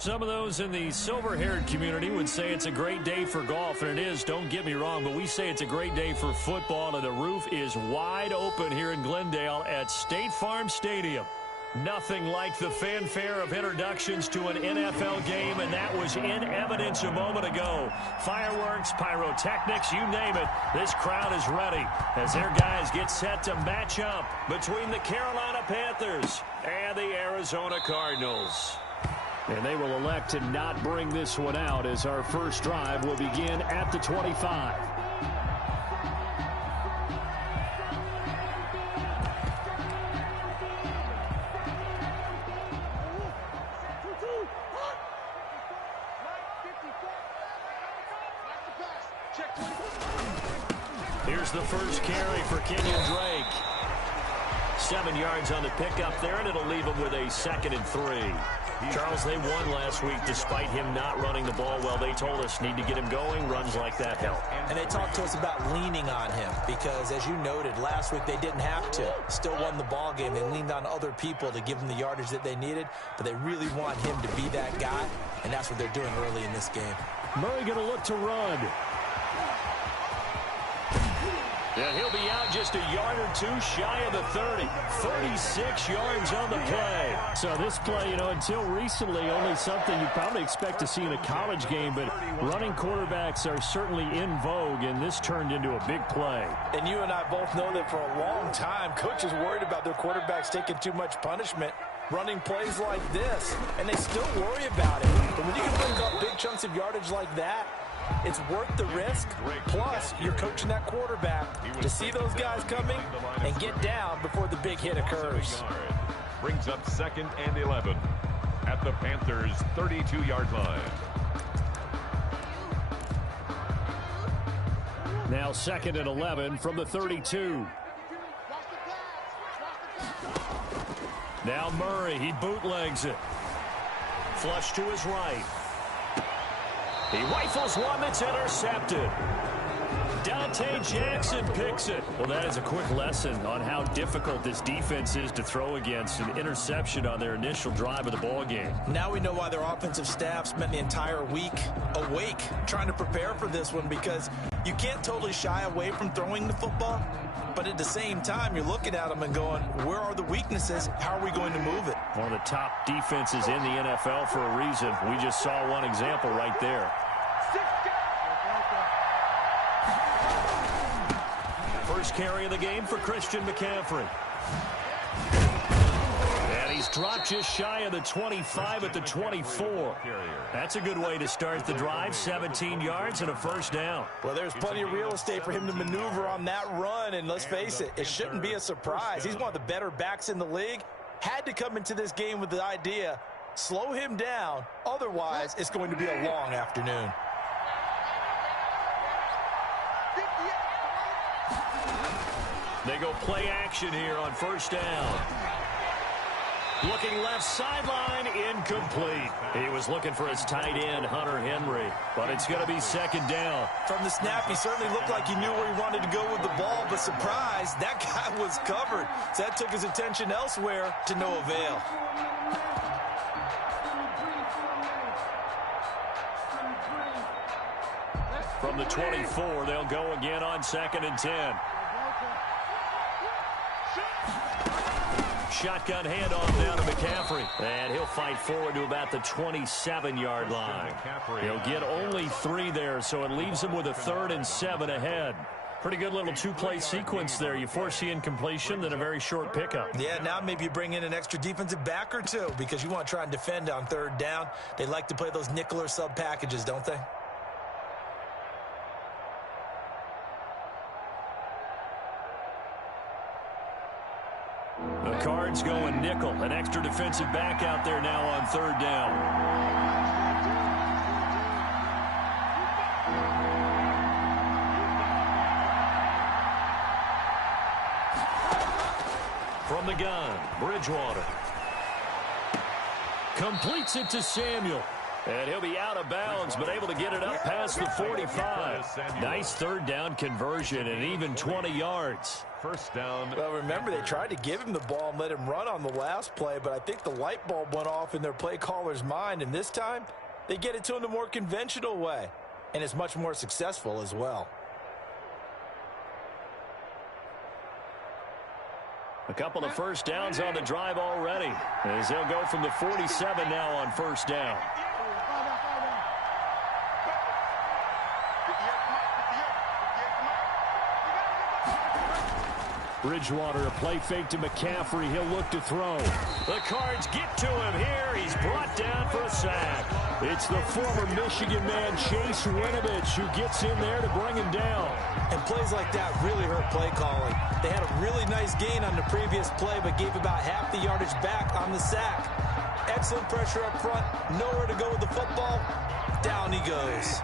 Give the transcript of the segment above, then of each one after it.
Some of those in the silver-haired community would say it's a great day for golf, and it is, don't get me wrong, but we say it's a great day for football, and the roof is wide open here in Glendale at State Farm Stadium. Nothing like the fanfare of introductions to an NFL game, and that was in evidence a moment ago. Fireworks, pyrotechnics, you name it, this crowd is ready as their guys get set to match up between the Carolina Panthers and the Arizona Cardinals. And they will elect to not bring this one out as our first drive will begin at the 25. Here's the first carry for Kenyon Drake. 7 yards on the pickup there, and it'll leave him with a 2nd and 3. Charles, they won last week despite him not running the ball well. They told us need to get him going. Runs like that help. And they talked to us about leaning on him because, as you noted, last week they didn't have to. Still won the ball game. They leaned on other people to give them the yardage that they needed, but they really want him to be that guy, and that's what they're doing early in this game. Murray going to look to run. And he'll be out just a yard or two shy of the 30. 36 yards on the play. So this play, until recently, only something you probably expect to see in a college game, but running quarterbacks are certainly in vogue, and this turned into a big play. And you and I both know that for a long time, coaches worried about their quarterbacks taking too much punishment running plays like this, and they still worry about it. But when you can bring up big chunks of yardage like that, it's worth the risk. Plus, you're coaching that quarterback to see those guys coming and get down before the big hit occurs. Brings up 2nd and 11 at the Panthers' 32-yard line. Now 2nd and 11 from the 32. Now Murray, he bootlegs it. Flush to his right. He rifles one that's intercepted. Dante Jackson picks it. Well, that is a quick lesson on how difficult this defense is to throw against. An interception on their initial drive of the ball game. Now we know why their offensive staff spent the entire week awake trying to prepare for this one, because you can't totally shy away from throwing the football, but at the same time, you're looking at them and going, where are the weaknesses? How are we going to move it? One of the top defenses in the NFL for a reason. We just saw one example right there. First carry of the game for Christian McCaffrey. And he's dropped just shy of the 25 at the 24. That's a good way to start the drive. 17 yards and a first down. Well, there's plenty of real estate for him to maneuver on that run, and let's face it, it shouldn't be a surprise. He's one of the better backs in the league. Had to come into this game with the idea, slow him down, otherwise it's going to be a long afternoon. They go play action here on first down. Looking left sideline, incomplete. He was looking for his tight end, Hunter Henry, but it's going to be 2nd down. From the snap, he certainly looked like he knew where he wanted to go with the ball, but surprise, that guy was covered. So that took his attention elsewhere to no avail. From the 24, they'll go again on 2nd and 10. Shotgun handoff down to McCaffrey. And he'll fight forward to about the 27-yard line. He'll get only 3 there, so it leaves him with a 3rd and 7 ahead. Pretty good little two-play sequence there. You force the incompletion, then a very short pickup. Yeah, now maybe you bring in an extra defensive back or two because you want to try and defend on 3rd down. They like to play those nickel or sub packages, don't they? The Cards going nickel. An extra defensive back out there now on 3rd down. From the gun, Bridgewater. Completes it to Samuel. And he'll be out of bounds, but able to get it up past the 45. Nice third down conversion and even 20 yards. First down. Well, remember, they tried to give him the ball and let him run on the last play, but I think the light bulb went off in their play caller's mind, and this time they get it to him the more conventional way, and it's much more successful as well. A couple of first downs on the drive already, as they'll go from the 47 now on first down. Bridgewater, a play fake to McCaffrey. He'll look to throw. The Cards get to him here. He's brought down for a sack. It's the former Michigan man, Chase Winovich, who gets in there to bring him down. And plays like that really hurt play calling. They had a really nice gain on the previous play, but gave about half the yardage back on the sack. Excellent pressure up front. Nowhere to go with the football. Down he goes.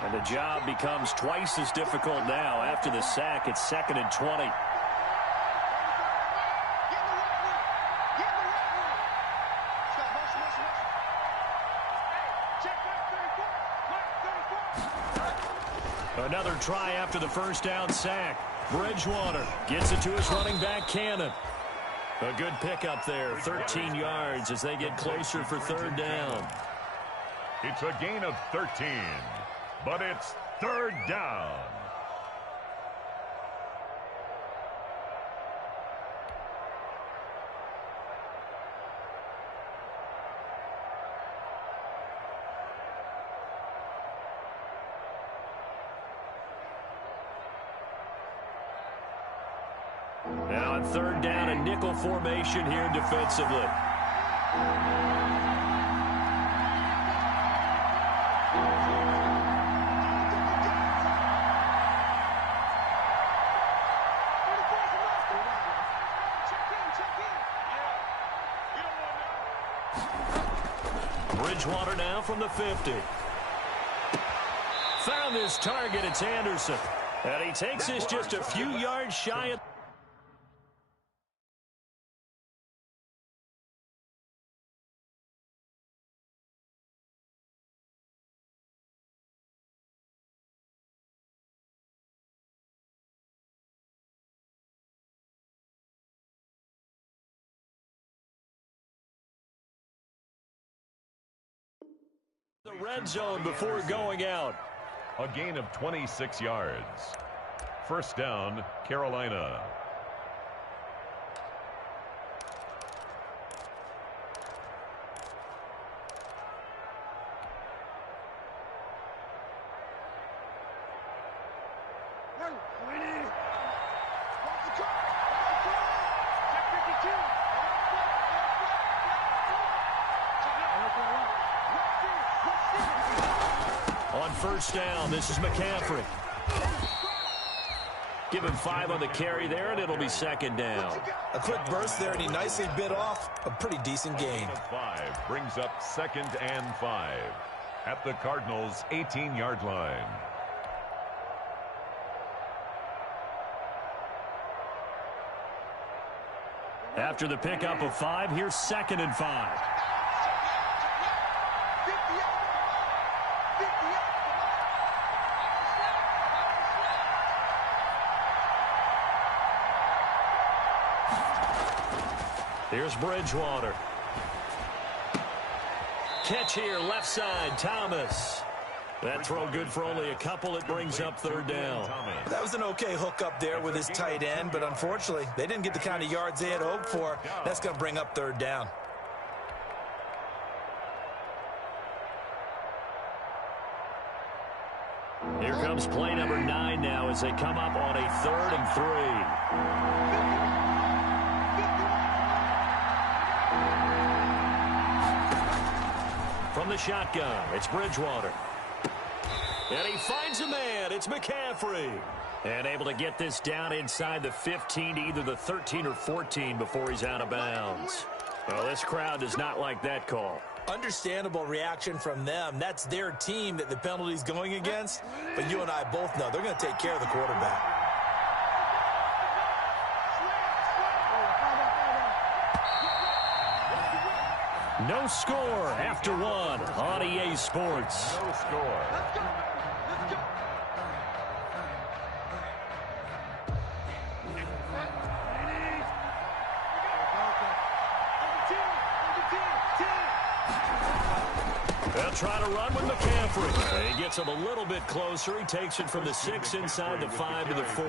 And the job becomes twice as difficult now. After the sack, it's 2nd and 20. Another try after the first down sack. Bridgewater gets it to his running back, Cannon. A good pickup there, 13 yards as they get closer for third down. It's a gain of 13, but it's third down. Now on third down, a nickel formation here defensively. Bridgewater now from the 50. Found his target. It's Anderson. And he takes this just a few yards shy of... the red zone before going out. A gain of 26 yards. First down, Carolina. First down, this is McCaffrey. Give him 5 on the carry there, and it'll be second down. A quick burst there, and he nicely bit off a pretty decent gain. 5 brings up 2nd and 5 at the Cardinals' 18-yard line. After the pickup of 5, here's 2nd and 5. Here's Bridgewater. Catch here, left side, Thomas. That throw good for only a couple. It brings up third down. That was an okay hook up there with his tight end, but unfortunately, they didn't get the kind of yards they had hoped for. That's going to bring up third down. Here comes play number 9 now as they come up on a 3rd and 3. From the shotgun, it's Bridgewater. And he finds a man. It's McCaffrey. And able to get this down inside the 15 to either the 13 or 14 before he's out of bounds. Well, this crowd does not like that call. Understandable reaction from them. That's their team that the penalty's going against. But you and I both know they're going to take care of the quarterback. No score after one on EA Sports. No score. They'll try to run with McCaffrey. He gets him a little bit closer. He takes it from the 6 inside the 5 to the 4.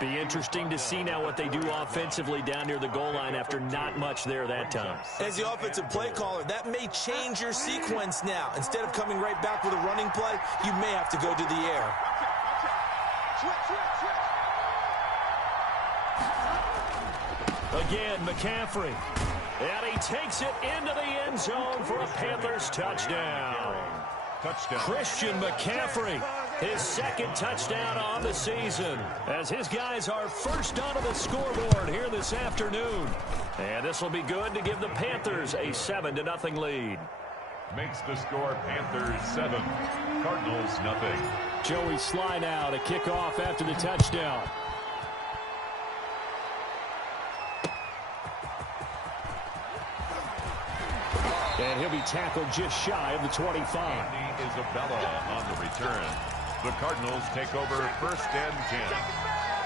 Be interesting to see now what they do offensively down near the goal line after not much there that time. As the offensive play caller, that may change your sequence now. Instead of coming right back with a running play, you may have to go to the air. Again, McCaffrey. And he takes it into the end zone for a Panthers touchdown. Christian McCaffrey, his second touchdown on the season, as his guys are first onto the scoreboard here this afternoon. And this will be good to give the Panthers a 7-0 lead. Makes the score Panthers 7, Cardinals nothing. Joey Sly now to kick off after the touchdown. And he'll be tackled just shy of the 25. Andy Isabella on the return. The Cardinals take over 1st and 10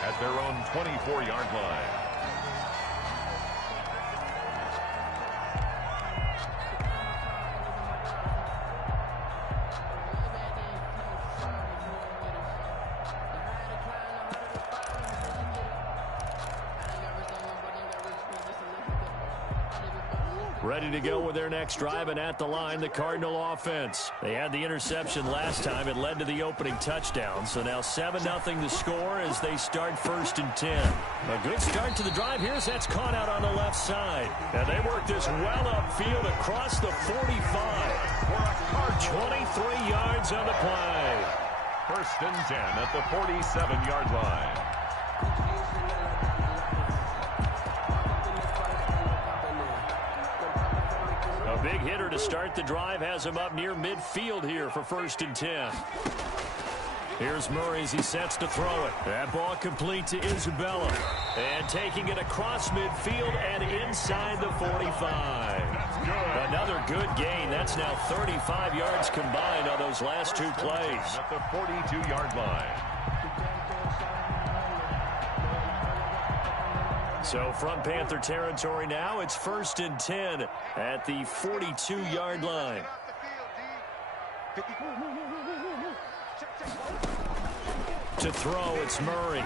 at their own 24-yard line. Ready to go with their next drive, and at the line, the Cardinal offense. They had the interception last time. It led to the opening touchdown. So now 7-0 the score as they start 1st and 10. A good start to the drive here as that's caught out on the left side. And they work this well upfield across the 45. 23 yards on the play. 1st and 10 at the 47-yard line. Big hitter to start the drive has him up near midfield here for 1st and 10. Here's Murray as he sets to throw it. That ball complete to Isabella. And taking it across midfield and inside the 45. Another good gain. That's now 35 yards combined on those last two plays. At the 42-yard line. So from Panther territory now, it's 1st and 10 at the 42-yard line. To throw, it's Murray.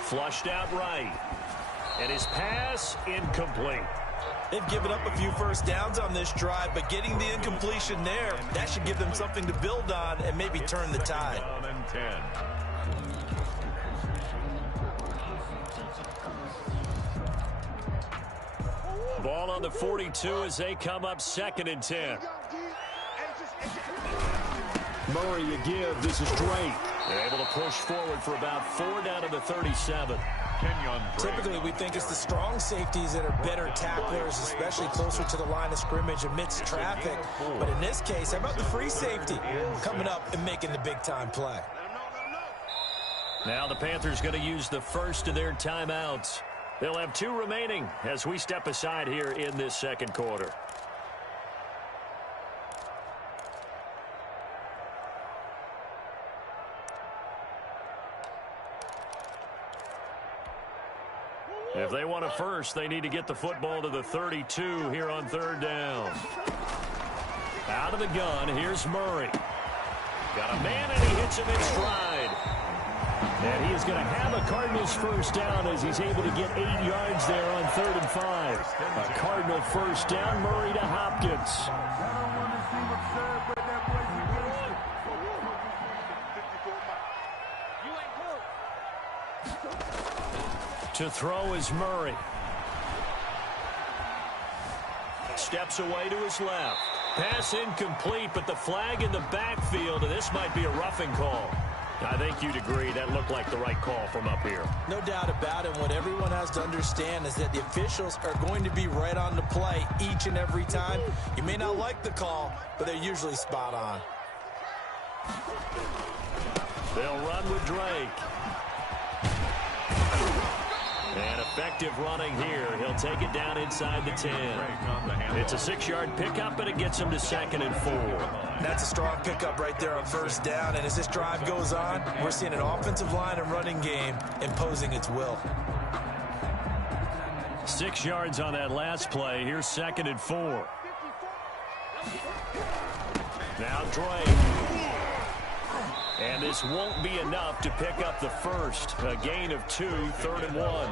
Flushed out right. And his pass incomplete. They've given up a few first downs on this drive, but getting the incompletion there, that should give them something to build on and maybe turn the tide. 2nd and 10. Ball on the 42 as they come up 2nd and 10. Murray to give. This is Drake. They're able to push forward for about 4 down to the 37. Typically, we think it's the strong safeties that are better tacklers, especially closer to the line of scrimmage amidst traffic. But in this case, how about the free safety coming up and making the big-time play? Now the Panthers going to use the first of their timeouts. They'll have 2 remaining as we step aside here in this second quarter. If they want a first, they need to get the football to the 32 here on 3rd down. Out of the gun, here's Murray. Got a man, and he hits him in stride. And he is going to have a Cardinals first down as he's able to get 8 yards there on 3rd and 5. A Cardinal first down, Murray to Hopkins. To throw is Murray. Steps away to his left. Pass incomplete, but the flag in the backfield, and this might be a roughing call. I think you'd agree that looked like the right call from up here. No doubt about it. What everyone has to understand is that the officials are going to be right on the play each and every time. You may not like the call, but they're usually spot on. They'll run with Drake. And effective running here. He'll take it down inside the 10. It's a 6-yard pickup, and it gets him to 2nd and 4. That's a strong pickup right there on first down. And as this drive goes on, we're seeing an offensive line and running game imposing its will. 6 yards on that last play. Here's 2nd and 4. Now Drake. And this won't be enough to pick up the first. A gain of 2, 3rd and 1.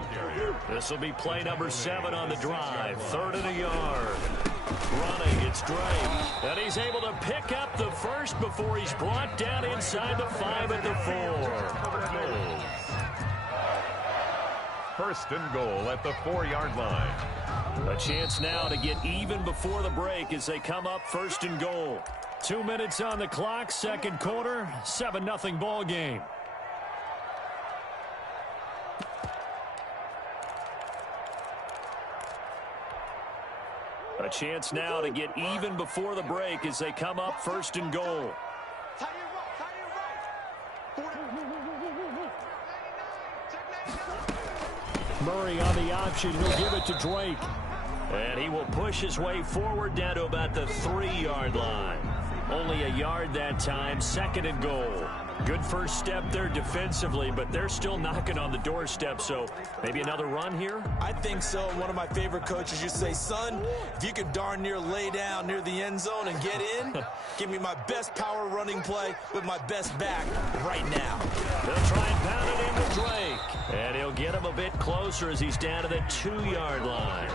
This will be play number 7 on the drive. 3rd and a yard. Running, it's Drake. And he's able to pick up the first before he's brought down inside the 5 at the 4. 1st and goal at the 4-yard line. A chance now to get even before the break as they come up 1st and goal. 2 minutes on the clock, 2nd quarter, 7-0 ball game. A chance now to get even before the break as they come up 1st and goal. Murray on the option. He'll give it to Drake. And he will push his way forward down to about the 3-yard line. Only a yard that time, 2nd and goal. Good first step there defensively, but they're still knocking on the doorstep, so maybe another run here? I think so. One of my favorite coaches used to say, son, if you can darn near lay down near the end zone and get in, give me my best power running play with my best back right now. They'll try and pound it in with Drake. And he'll get him a bit closer as he's down to the 2-yard line.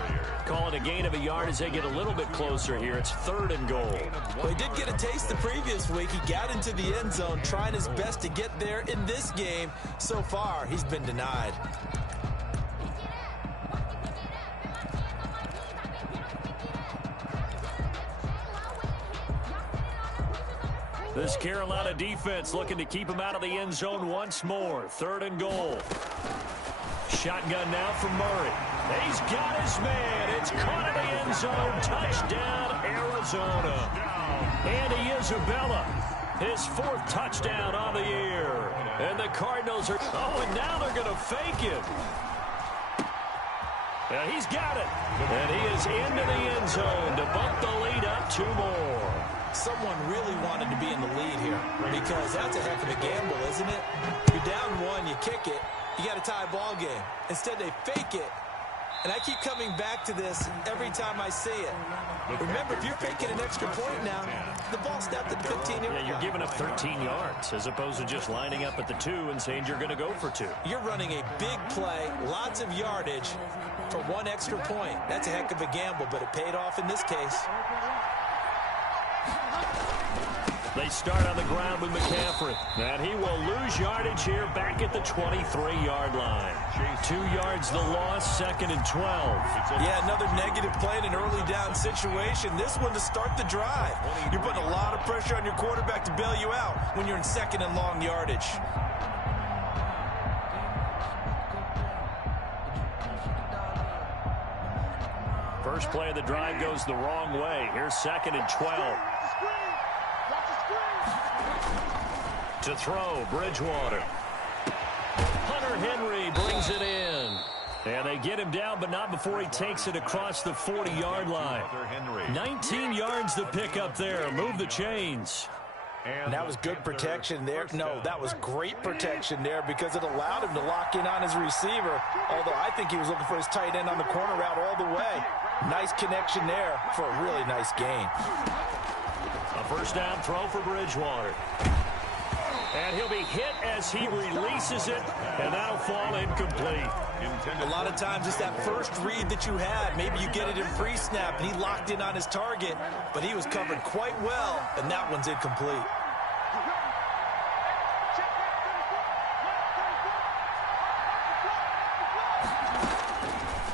Call it a gain of a yard as they get a little bit closer here. It's 3rd and goal. Well, he did get a taste the previous week. He got into the end zone, trying his best to get there in this game. So far, he's been denied. This Carolina defense looking to keep him out of the end zone once more. 3rd and goal. Shotgun now from Murray. He's got his man. It's caught in the end zone. Touchdown, Arizona. Andy Isabella, his 4th touchdown on the year. And the Cardinals are... Oh, and now they're going to fake it. And he's got it. And he is into the end zone to bump the lead up 2 more. Someone really wanted to be in the lead here because that's a heck of a gamble, isn't it? You're down 1, you kick it, you got a tie ball game. Instead, they fake it. And I keep coming back to this every time I see it. Remember, if you're faking an extra point now, the ball snapped at the 15-yard line. Yeah, you're giving up 13 yards as opposed to just lining up at the 2 and saying you're going to go for 2. You're running a big play, lots of yardage for 1 extra point. That's a heck of a gamble, but it paid off in this case. They start on the ground with McCaffrey. And he will lose yardage here back at the 23-yard line. 2 yards the loss, 2nd and 12. Yeah, another negative play in an early down situation. This one to start the drive. You're putting a lot of pressure on your quarterback to bail you out when you're in 2nd and long yardage. First play of the drive goes the wrong way. Here's 2nd and 12. To throw, Bridgewater. Hunter Henry brings it in. And they get him down, but not before he takes it across the 40-yard line. 19 yards to pick up there. Move the chains. And that was good protection there. No, that was great protection there because it allowed him to lock in on his receiver. Although I think he was looking for his tight end on the corner route all the way. Nice connection there for a really nice gain. A first down throw for Bridgewater. And he'll be hit as he releases it, and that'll fall incomplete. A lot of times it's that first read that you had. Maybe you get it in pre-snap, and he locked in on his target, but he was covered quite well, and that one's incomplete.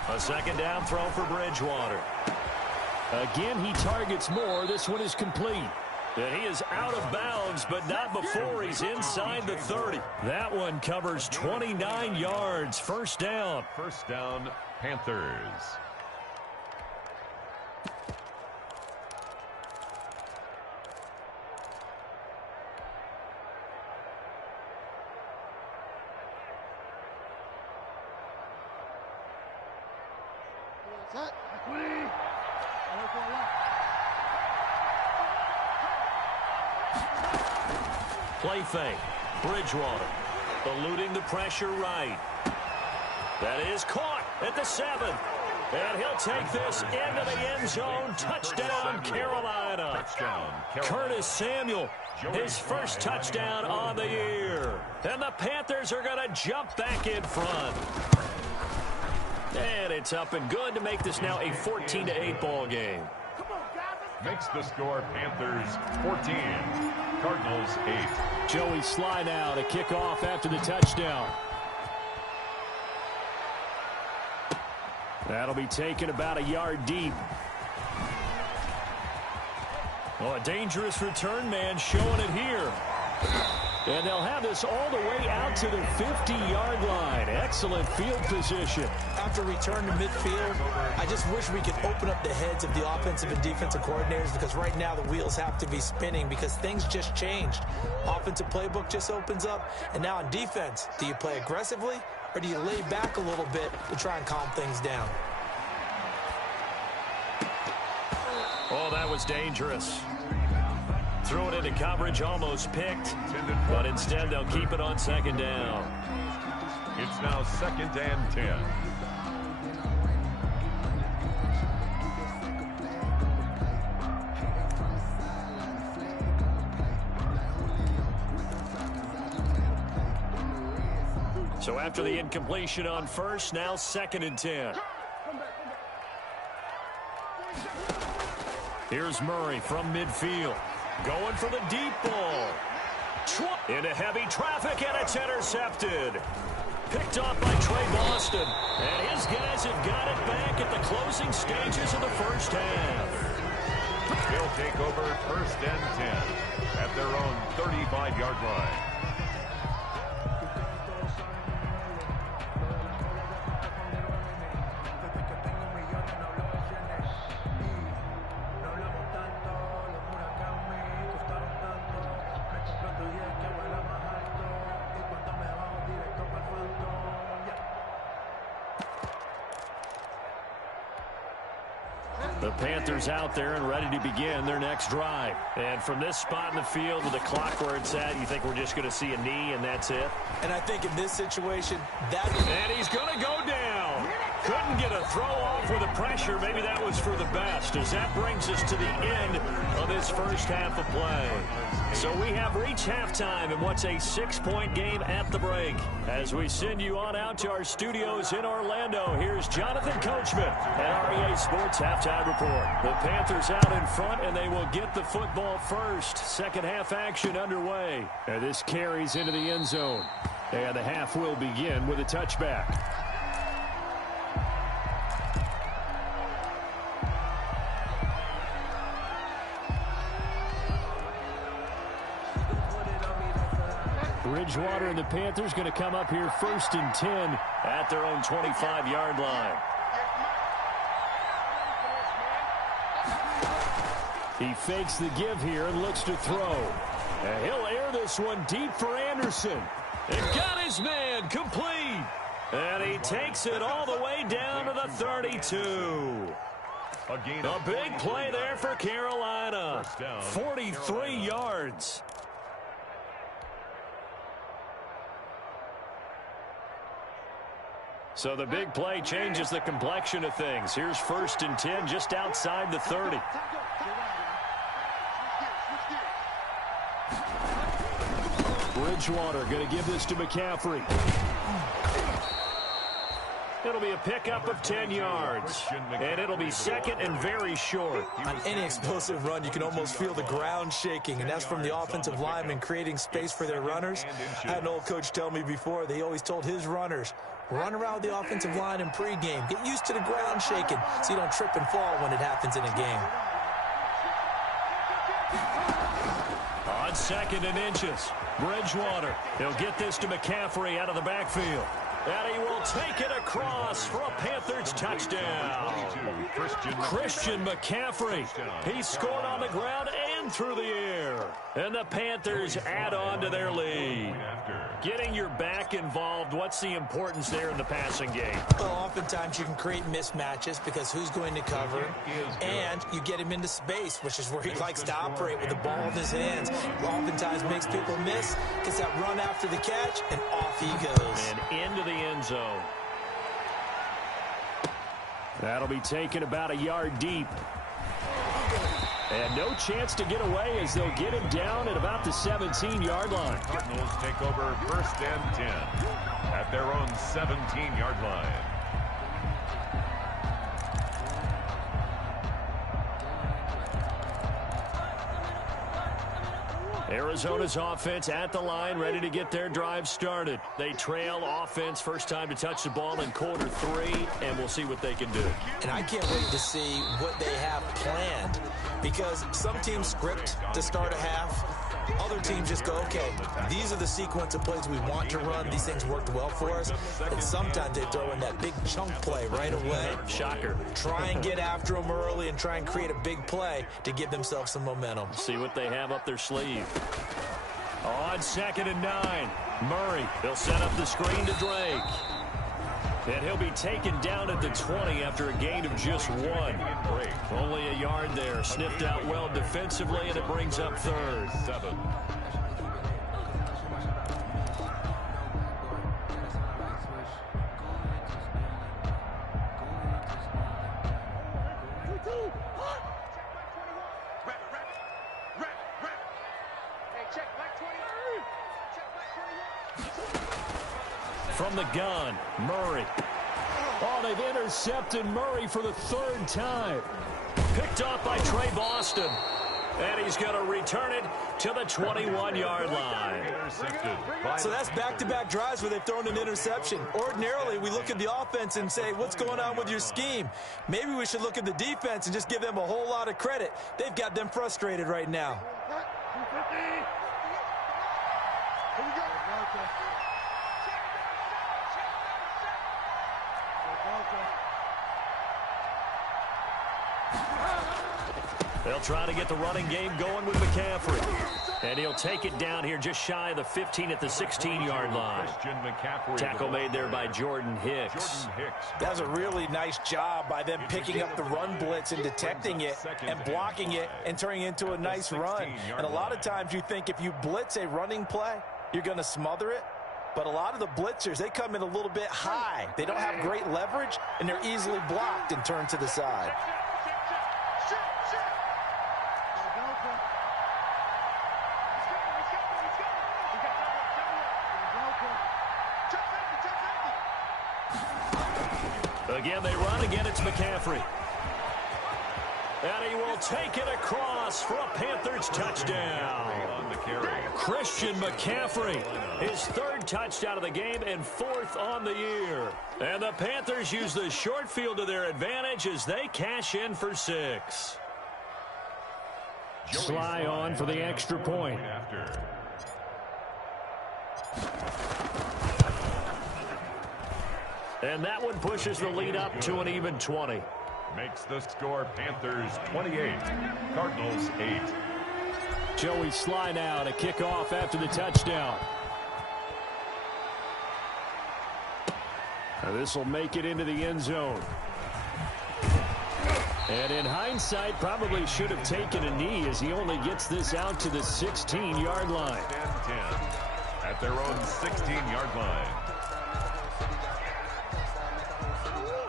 A second down throw for Bridgewater. Again, he targets more. This one is complete. And he is out of bounds, but not before he's inside the 30. That one covers 29 yards. First down. First down, Panthers. Play fake. Bridgewater eluding the pressure right. That is caught at the 7. And he'll take this into the end zone. Touchdown, Carolina. Curtis Samuel, his first touchdown on the year. And the Panthers are going to jump back in front. And it's up and good to make this now a 14-8 ball game. Makes the score Panthers 14, Cardinals 8. Joey Sly now to kick off after the touchdown. That'll be taken about a yard deep. Oh, a dangerous return man showing it here. And they'll have this all the way out to the 50-yard line. Excellent field position. After return to midfield, I just wish we could open up the heads of the offensive and defensive coordinators, because right now the wheels have to be spinning because things just changed. Offensive playbook just opens up, and now on defense, do you play aggressively or do you lay back a little bit to try and calm things down? Oh, that was dangerous. Threw it into coverage, almost picked, but instead they'll keep it on second down. It's now 2nd and 10. So after the incompletion on first, now 2nd and 10. Here's Murray from midfield. Going for the deep ball. Into heavy traffic, and it's intercepted. Picked off by Trey Boston. And his guys have got it back at the closing stages of the first half. They'll take over 1st and 10 at their own 35-yard line. The Panthers out there and ready to begin their next drive. And from this spot in the field with the clock where it's at, you think we're just going to see a knee and that's it? And I think in this situation, And he's going to go down. Couldn't get a throw off with the pressure. Maybe that was for the best, as that brings us to the end of this first half of play. So we have reached halftime in what's a 6-point game at the break. As we send you on out to our studios in Orlando, here's Jonathan Coachman at REA Sports Halftime Report. The Panthers out in front, and they will get the football first. Second half action underway. And this carries into the end zone. And the half will begin with a touchback. Bridgewater and the Panthers going to come up here 1st and 10 at their own 25-yard line. He fakes the give here and looks to throw. And he'll air this one deep for Anderson. And got his man complete. And he takes it all the way down to the 32. A big play there for Carolina. 43 yards. So the big play changes the complexion of things. Here's 1st and 10 just outside the 30. Bridgewater going to give this to McCaffrey. It'll be a pickup of 10 yards. And it'll be 2nd and very short. On any explosive run, you can almost feel the ground shaking, and that's from the offensive linemen creating space for their runners. I had an old coach tell me before, they always told his runners, run around the offensive line in pregame. Get used to the ground shaking so you don't trip and fall when it happens in a game. On 2nd and inches, Bridgewater. He'll get this to McCaffrey out of the backfield. And he will take it across for a Panthers touchdown. Christian McCaffrey. He scored on the ground and and through the air. And the Panthers add on to their lead. Getting your back involved, what's the importance there in the passing game? Well, oftentimes you can create mismatches because who's going to cover, and you get him into space, which is where he likes to operate with the ball in his hands. Oftentimes makes people miss, gets that run after the catch, and off he goes. And into the end zone. That'll be taken about a yard deep. And no chance to get away as they'll get him down at about the 17-yard line. Cardinals take over 1st and 10 at their own 17-yard line. Arizona's offense at the line, ready to get their drive started. They trail offense, first time to touch the ball in quarter 3, and we'll see what they can do. And I can't wait to see what they have planned, because some teams script to start a half. Other teams just go, okay, these are the sequence of plays we want to run. These things worked well for us. And sometimes they throw in that big chunk play right away. Shocker. Try and get after them early and try and create a big play to give themselves some momentum. See what they have up their sleeve. On 2nd and 9, Murray. They'll set up the screen to Drake. And he'll be taken down at the 20 after a gain of just 1. Only a yard there. Sniffed out well defensively, and it brings up 3rd. 7. From the gun, Murray. Oh, they've intercepted Murray for the 3rd time. Picked off by Trey Boston. And he's going to return it to the 21-yard line. So that's back-to-back drives where they've thrown an interception. Ordinarily, we look at the offense and say, what's going on with your scheme? Maybe we should look at the defense and just give them a whole lot of credit. They've got them frustrated right now. They'll try to get the running game going with McCaffrey. And he'll take it down here just shy of the 15 at the 16-yard line. Tackle made there by Jordan Hicks. That was a really nice job by them picking up the run blitz and detecting it and blocking it and turning it into a nice run. And a lot of times you think if you blitz a running play, you're going to smother it. But a lot of the blitzers, they come in a little bit high. They don't have great leverage, and they're easily blocked and turned to the side. Again, they run. Again, it's McCaffrey. And he will take it across for a Panthers touchdown. Christian McCaffrey, his 3rd touchdown of the game and 4th on the year. And the Panthers use the short field to their advantage as they cash in for 6. Sly on for the extra point. And that one pushes the lead up to an even 20. Makes the score Panthers 28, Cardinals 8. Joey Sly now to kick off after the touchdown. This will make it into the end zone. And in hindsight, probably should have taken a knee as he only gets this out to the 16-yard line. 10 at their own 16-yard line.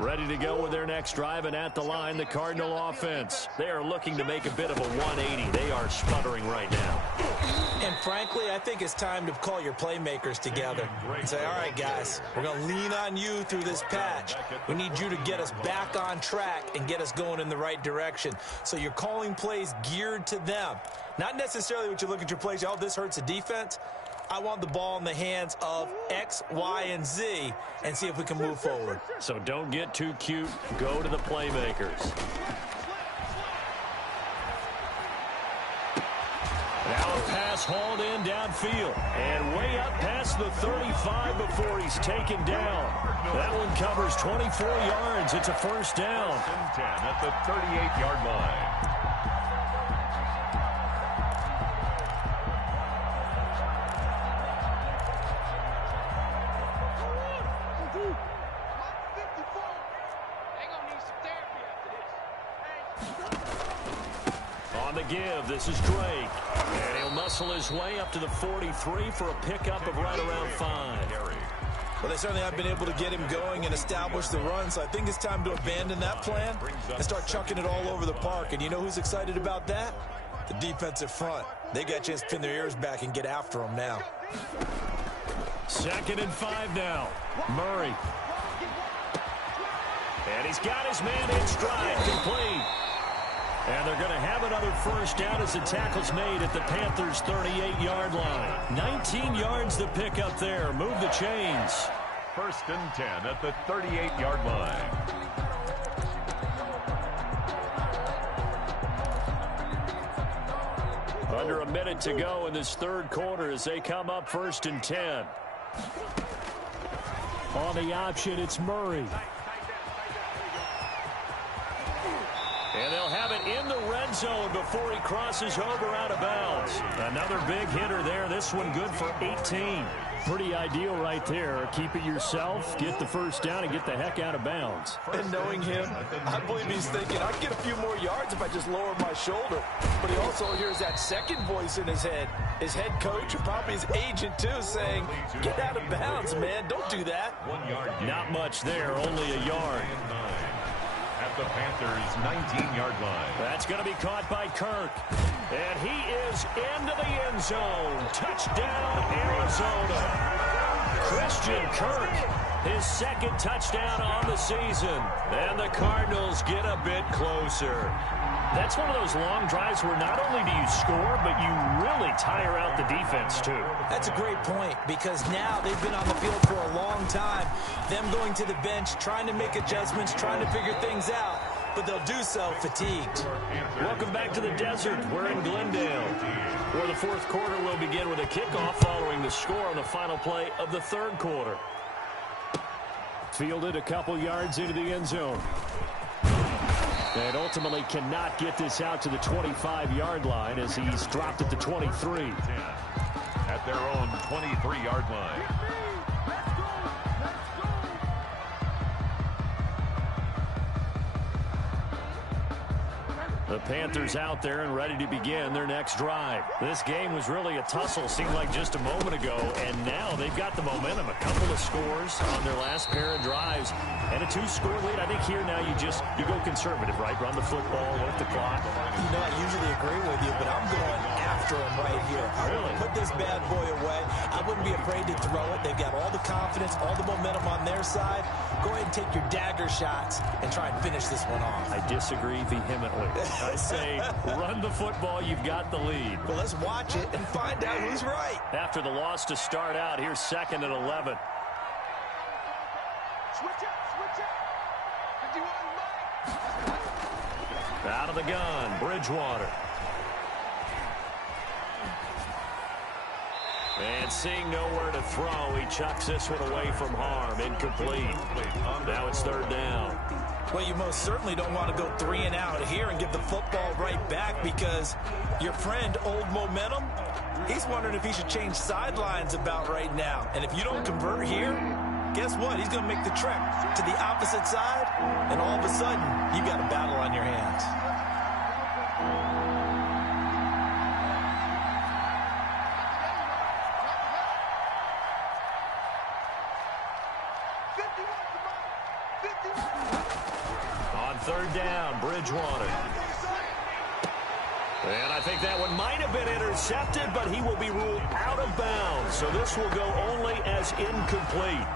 Ready to go with their next drive, and at the line, the Cardinal offense. They are looking to make a bit of a 180. They are sputtering right now. And frankly, I think it's time to call your playmakers together and say, all right, guys, we're going to lean on you through this patch. We need you to get us back on track and get us going in the right direction. So you're calling plays geared to them. Not necessarily what you look at your plays, oh, this hurts the defense. I want the ball in the hands of X, Y, and Z and see if we can move forward. So don't get too cute. Go to the playmakers. Now a pass hauled in downfield and way up past the 35 before he's taken down. That one covers 24 yards. It's a 1st down. 10 at the 38-yard line. On the give, this is Drake. And he'll muscle his way up to the 43 for a pickup of right around 5. Well, they certainly have been able to get him going and establish the run, so I think it's time to abandon that plan and start chucking it all over the park. And you know who's excited about that? The defensive front. They got a chance to pin their ears back and get after him now. 2nd and 5 now. Murray. And he's got his man in stride, complete. And they're going to have another first down as the tackle's made at the Panthers' 38-yard line. 19 yards to pick up there. Move the chains. 1st and 10 at the 38-yard line. Under a minute to go in this 3rd quarter as they come up 1st and 10. On the option, it's Murray. And they'll have it in the red zone before he crosses over out of bounds. Another big hitter there. This one good for 18. Pretty ideal right there. Keep it yourself, get the first down, and get the heck out of bounds. And knowing him, I believe he's thinking, I'd get a few more yards if I just lower my shoulder. But he also hears that second voice in his head. His head coach, and probably his agent too, saying, get out of bounds, man. Don't do that. 1 yard. Not much there, only a yard. At the Panthers' 19-yard line. That's going to be caught by Kirk. And he is into the end zone. Touchdown, Arizona. Christian Kirk, his 2nd touchdown on the season. And the Cardinals get a bit closer. That's one of those long drives where not only do you score, but you really tire out the defense, too. That's a great point, because now they've been on the field for a long time. Them going to the bench, trying to make adjustments, trying to figure things out, but they'll do so fatigued. Welcome back to the desert. We're in Glendale, where the 4th quarter will begin with a kickoff following the score on the final play of the 3rd quarter. Fielded a couple yards into the end zone. And ultimately cannot get this out to the 25-yard line as he's dropped at the 23. At their own 23-yard line. The Panthers out there and ready to begin their next drive. This game was really a tussle, seemed like just a moment ago, and now they've got the momentum. A couple of scores on their last pair of drives and a 2-score lead. I think here now you go conservative, right? Run the football, work the clock. You know, I usually agree with you, but I'm going after him right here. Really? Put this bad boy away. I wouldn't be afraid to throw it. They've got all the confidence, all the momentum on their side. Go ahead and take your dagger shots and try and finish this one off. I disagree vehemently. I say run the football. You've got the lead. Well, let's watch it and find out who's right. After the loss to start out, here's 2nd and 11. Switch up. 51 Out of the gun, Bridgewater. And seeing nowhere to throw, he chucks this one away from harm. Incomplete. Now it's 3rd down. Well, you most certainly don't want to go 3 and out here and give the football right back, because your friend, Old Momentum, he's wondering if he should change sidelines about right now. And if you don't convert here, guess what? He's going to make the trek to the opposite side, and all of a sudden, you've got a battle on your hands. On 3rd down, Bridgewater. And I think that one might have been intercepted, but he will be ruled out of bounds. So this will go only as incomplete.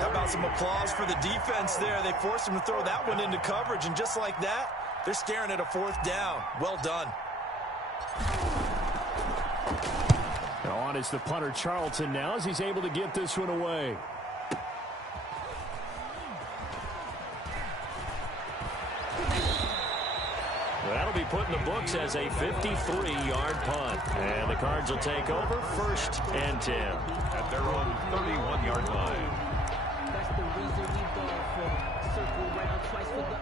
How about some applause for the defense there? They forced him to throw that one into coverage, and just like that, they're staring at a 4th down. Well done. On is the punter, Charlton, now as he's able to get this one away. That'll be put in the books as a 53-yard punt. And the Cards will take over 1st and 10. At their own 31-yard line.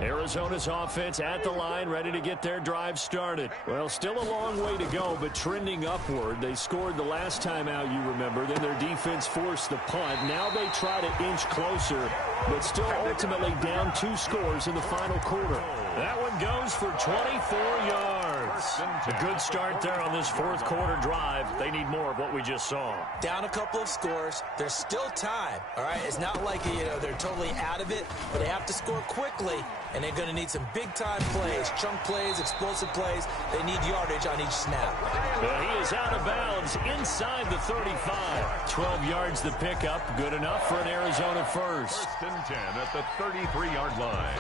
Arizona's offense at the line, ready to get their drive started. Well, still a long way to go, but trending upward. They scored the last time out, you remember. Then their defense forced the punt. Now they try to inch closer, but still ultimately down 2 scores in the final quarter. That one goes for 24 yards. is. A good start there on this fourth quarter drive. They need more of what we just saw. Down a couple of scores. There's still time, all right? It's not like, they're totally out of it, but they have to score quickly, and they're going to need some big-time plays, chunk plays, explosive plays. They need yardage on each snap. But he is out of bounds inside the 35. 12 yards the pickup. Good enough for an Arizona first. 1st and 10 at the 33-yard line.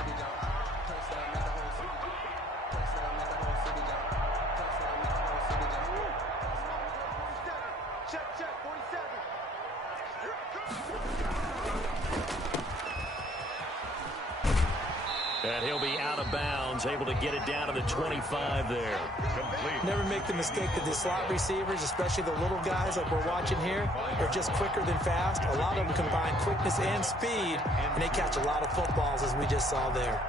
Check, 47. And he'll be out of bounds, able to get it down to the 25 there. Complete. Never make the mistake that the slot receivers, especially the little guys like we're watching here, are just quicker than fast. A lot of them combine quickness and speed, and they catch a lot of footballs, as we just saw there.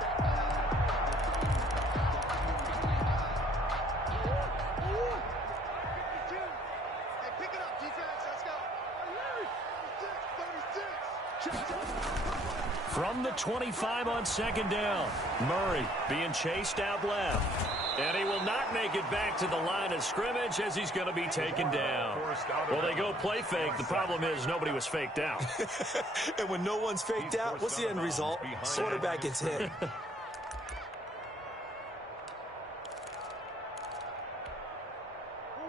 Hey, pick it up, defense. Let's go. 36. From the 25 on 2nd down. Murray being chased out left. And he will not make it back to the line of scrimmage as he's going to be taken down. Well, they go play fake. The problem is nobody was faked out. And when no one's faked out, what's the end result? Quarterback gets hit.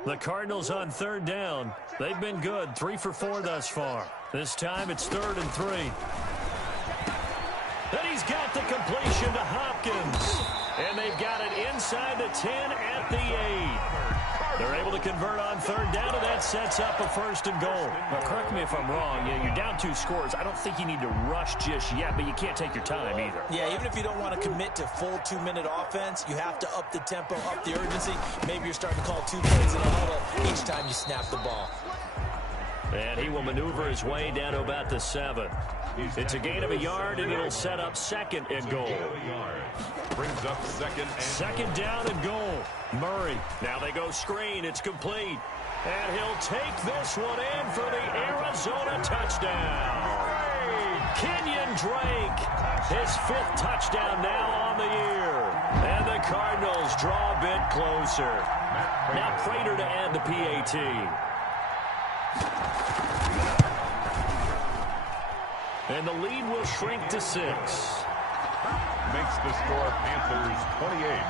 The Cardinals on 3rd down. They've been good, 3 for 4 thus far. This time it's 3rd and 3. Then he's got the completion to Hopkins. And they've got it inside the 10 at the 8. They're able to convert on 3rd down, and that sets up a 1st and goal. Now, correct me if I'm wrong. You're down 2 scores. I don't think you need to rush just yet, but you can't take your time either. Yeah, even if you don't want to commit to full 2-minute offense, you have to up the tempo, up the urgency. Maybe you're starting to call 2 plays in a huddle each time you snap the ball. And he will maneuver his way down to about the 7. It's a gain of a yard, and it'll set up 2nd and goal. Brings up 2nd down and goal. Murray. Now they go screen. It's complete. And he'll take this one in for the Arizona touchdown. Kenyon Drake. His 5th touchdown now on the year. And the Cardinals draw a bit closer. Now Prater to add the PAT. And the lead will shrink to 6. Makes the score Panthers 28,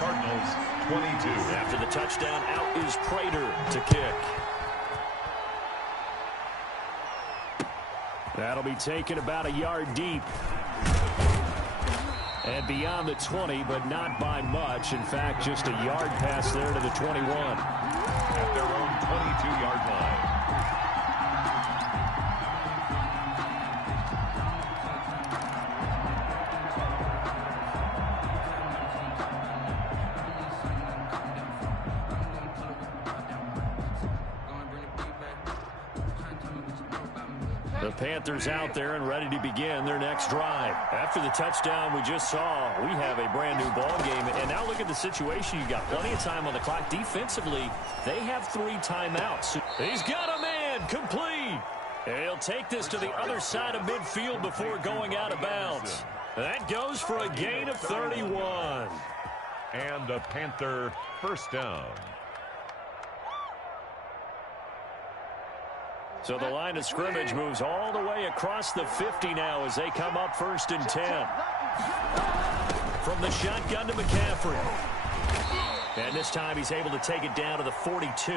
Cardinals 22. After the touchdown, out is Prater to kick. That'll be taken about a yard deep. And beyond the 20, but not by much. In fact, just a yard pass there to the 21. At their own 22-yard line. The Panthers out there and ready to begin their next drive. After the touchdown we just saw, we have a brand new ball game. And now look at the situation. You've got plenty of time on the clock. Defensively, they have 3 timeouts. He's got a man complete. And he'll take this to the other side of midfield before going out of bounds. That goes for a gain of 31. And a Panther 1st down. So the line of scrimmage moves all the way across the 50 now as they come up 1st and 10. From the shotgun to McCaffrey. And this time he's able to take it down to the 42.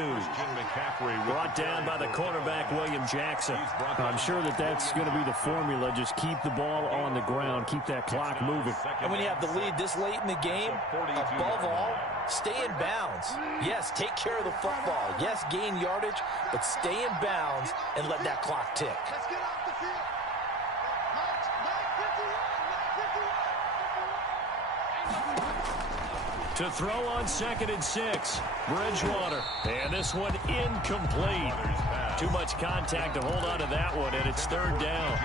Brought down by the cornerback, William Jackson. I'm sure that's going to be the formula. Just keep the ball on the ground. Keep that clock moving. And when you have the lead this late in the game, above all, stay in bounds. Yes, take care of the football. Yes, gain yardage, but stay in bounds and let that clock tick. Let's get off the field. 9:51. To throw on 2nd and 6. Bridgewater. And this one incomplete. Too much contact to hold on to that one, and it's 3rd down.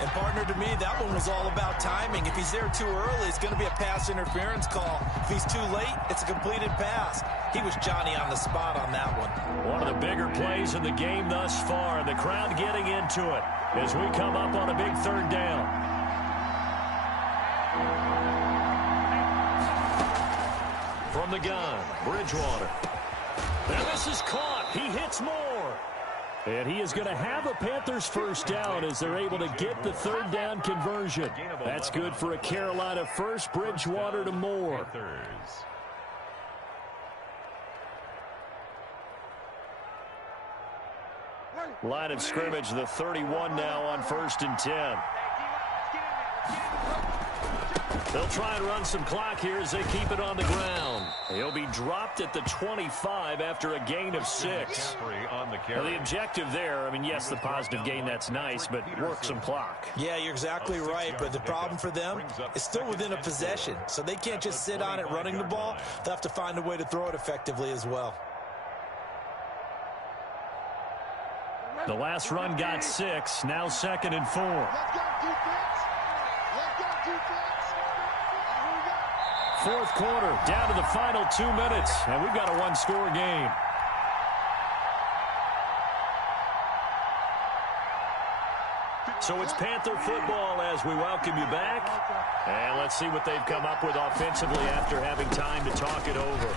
And partner, to me, that one was all about timing. If he's there too early, it's going to be a pass interference call. If he's too late, it's a completed pass. He was Johnny on the spot on that one. One of the bigger plays in the game thus far. The crowd getting into it as we come up on a big 3rd down. From From the gun, Bridgewater. And this is caught. He hits more. And he is going to have a Panthers first down as they're able to get the third down conversion. That's good for a Carolina first. Bridgewater to Moore. Line of scrimmage, the 31 now on 1st and 10. They'll try and run some clock here as they keep it on the ground. He'll be dropped at the 25 after a gain of 6. Now the objective there, I mean, yes, the positive gain, that's nice, but work some clock. Yeah, you're exactly right, but the problem for them is still within a possession, so they can't just sit on it running the ball. They'll have to find a way to throw it effectively as well. The last run got 6, now 2nd and 4. Let's go, defense. Let's go, defense. Here we go. Fourth quarter, down to the final 2 minutes, and we've got a one-score game. So it's Panther football as we welcome you back. And let's see what they've come up with offensively after having time to talk it over.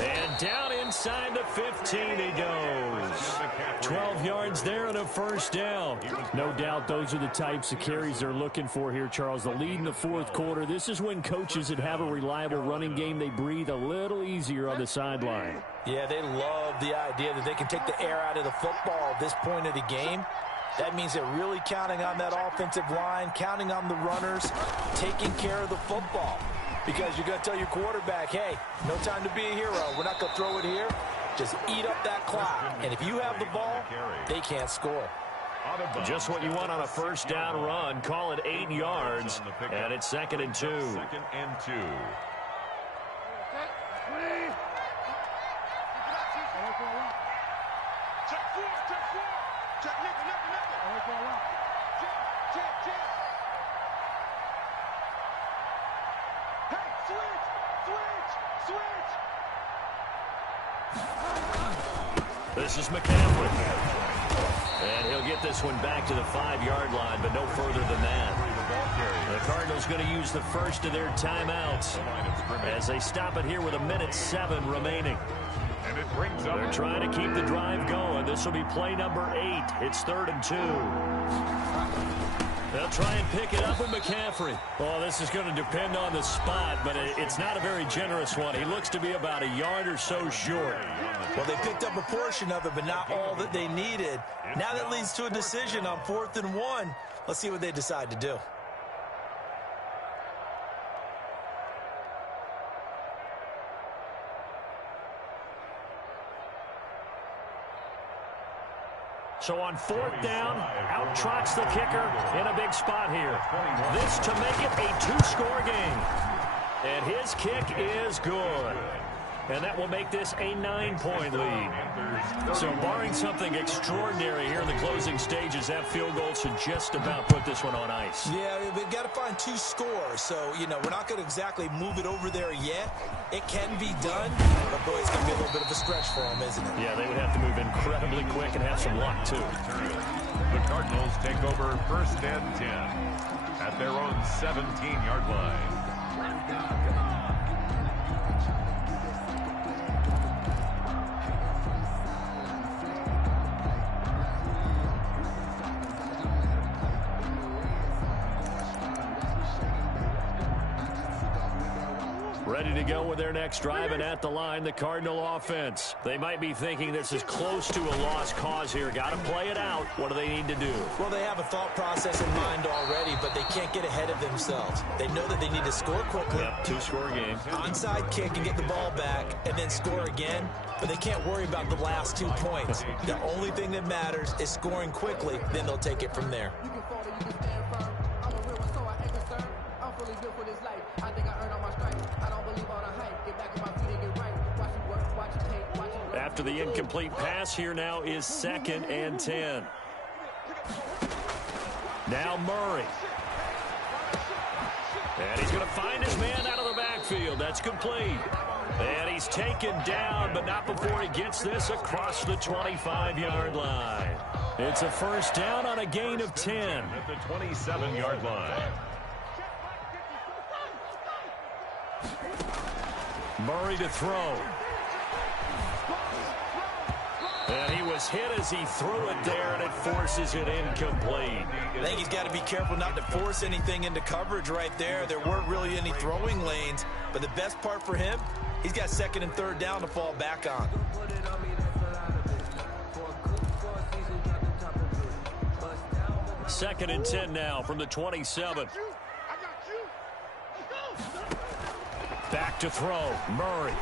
And down inside the 15 he goes. 12 yards there and a first down. No doubt those are the types of carries they're looking for here, Charles. The lead in the fourth quarter. This is when coaches that have a reliable running game, they breathe a little easier on the sideline. Yeah, they love the idea that they can take the air out of the football at this point of the game. That means they're really counting on that offensive line, counting on the runners, taking care of the football. Because you're going to tell your quarterback, hey, no time to be a hero. We're not going to throw it here. Just eat up that clock. And if you have the ball, they can't score. Just what you want on a first down run. Call it 8 yards. And it's 2nd and 2. 2nd and 2. This is McCaffrey. And he'll get this one back to the 5-yard line, but no further than that. The Cardinals going to use the first of their timeouts as they stop it here with 1:07 remaining. And it brings up. They're trying to keep the drive going. This will be play number 8. It's 3rd and 2. They'll try and pick it up with McCaffrey. Well, this is going to depend on the spot, but it's not a very generous one. He looks to be about a yard or so short. Well, they picked up a portion of it, but not all that they needed. Now that leads to a decision on 4th and 1. Let's see what they decide to do. So on 4th down, out trots the kicker in a big spot here. This to make it a 2-score game. And his kick is good. And that will make this a 9-point lead. So barring something extraordinary here in the closing stages, that field goal should just about put this one on ice. Yeah, we've got to find 2 scores. So, you know, we're not going to exactly move it over there yet. It can be done, but boy, it's going to be a little bit of a stretch for them, isn't it? Yeah, they would have to move incredibly quick and have some luck, too. The Cardinals take over 1st and 10 at their own 17-yard line. Ready to go with their next drive, and at the line, the Cardinal offense. They might be thinking this is close to a lost cause here. Got to play it out. What do they need to do? Well, they have a thought process in mind already, but they can't get ahead of themselves. They know that they need to score quickly. Yep, 2-score game. Onside kick and get the ball back, and then score again. But they can't worry about the last 2 points. The only thing that matters is scoring quickly. Then they'll take it from there. After the incomplete pass, here now is 2nd and 10. Now Murray. And he's going to find his man out of the backfield. That's complete. And he's taken down, but not before he gets this across the 25-yard line. It's a first down on a gain of 10. At the 27-yard line. Murray to throw. And he was hit as he threw it there, and it forces it incomplete. I think he's got to be careful not to force anything into coverage right there. There weren't really any throwing lanes, but the best part for him, he's got second and third down to fall back on. Second and 10 now from the 27. Back to throw. Murray.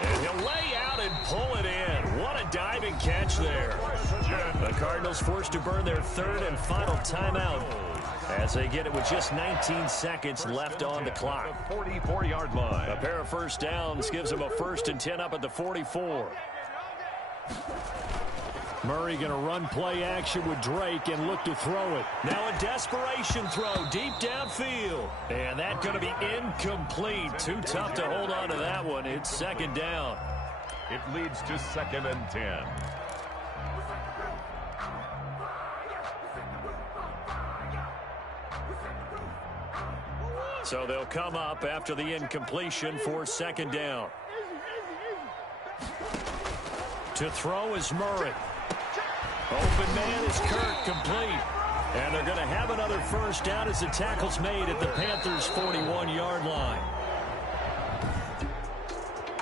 And he'll lay out and pull it in. What a diving catch there. The Cardinals forced to burn their third and final timeout as they get it with just 19 seconds left on the clock. 44-yard line. A pair of first downs gives them a 1st and 10 up at the 44. Murray going to run play action with Drake and look to throw it. Now a desperation throw deep downfield. And that going to be incomplete. Too tough to hold on to that one. It's second down. It leads to 2nd and 10. So they'll come up after the incompletion for second down. To throw is Murray. Open man is Kirk, complete. And they're going to have another first down as the tackle's made at the Panthers' 41-yard line.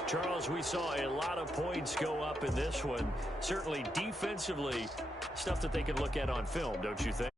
Charles, we saw a lot of points go up in this one. Certainly defensively, stuff that they can look at on film, don't you think?